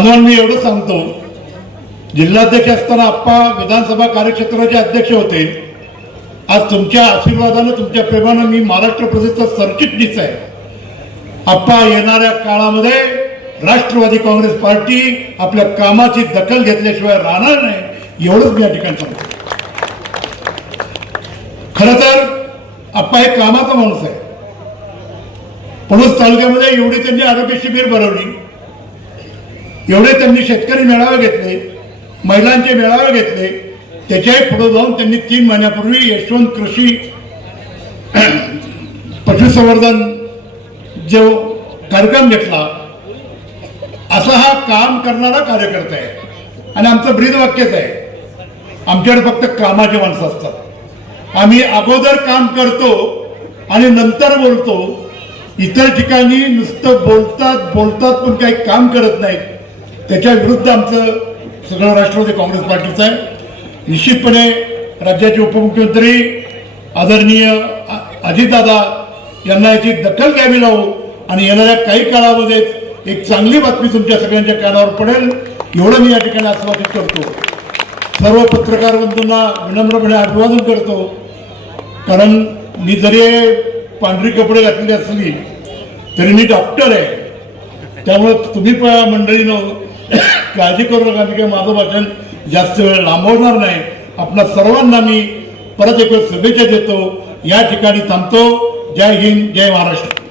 म्हणून मी एवढं सांगतो जिल्हाध्यक्ष असताना आप्पा विधानसभा कार्यक्षेत्राचे अध्यक्ष होते. आज तुमच्या आशीर्वादानं तुमच्या प्रेमानं मी महाराष्ट्र प्रदेशचा सरचिटणीस आहे. आप्पा येणाऱ्या काळामध्ये राष्ट्रवादी काँग्रेस पार्टी आपल्या कामाची दखल घेतल्याशिवाय राहणार नाही एवढंच मी या ठिकाणी सांगतो. खर तर आप्पा हे कामाचा माणूस आहे. पणूस तालुक्यामध्ये एवढी त्यांनी आरोग्य शिबिर भरवली. एवढे त्यांनी शेतकरी मेळावे घेतले महिलांचे मेळावे घेतले त्याच्याही पुढे जाऊन त्यांनी तीन महिन्यापूर्वी यशवंत कृषी पशुसंवर्धन जो कार्यक्रम घेतला असा हा काम करणारा कार्यकर्ता आहे. आणि आमचं ब्रीद वाक्यच आहे आमच्याकडे फक्त कामाचे माणसं असतात. आम्ही अगोदर काम करतो आणि नंतर बोलतो. इतर ठिकाणी नुसतं बोलतात बोलतात पण काही काम करत नाहीत. त्याच्या विरुद्ध आमचं सगळं राष्ट्रवादी काँग्रेस पार्टीचं आहे. निश्चितपणे राज्याचे उपमुख्यमंत्री आदरणीय अजितदादा यांना याची दखल घ्यावी लावू आणि येणाऱ्या काही काळामध्ये एक चांगली बातमी तुमच्या सगळ्यांच्या कानावर पडेल एवढं मी या ठिकाणी आश्वासित करतो. सर्व पत्रकार बंधूंना विनम्रपणे अभिवादन करतो. कारण मी जरी पांढरी कपडे घातलेली असली तरी मी डॉक्टर आहे. त्यामुळे तुम्ही पण मंडळीनं काळजी करू नका मी माझं भाषण जास्त वेळ लांबवणार नाही. आपल्या सर्वांना मी परत एक वेळ शुभेच्छा देतो. या ठिकाणी थांबतो. जय हिंद जय महाराष्ट्र.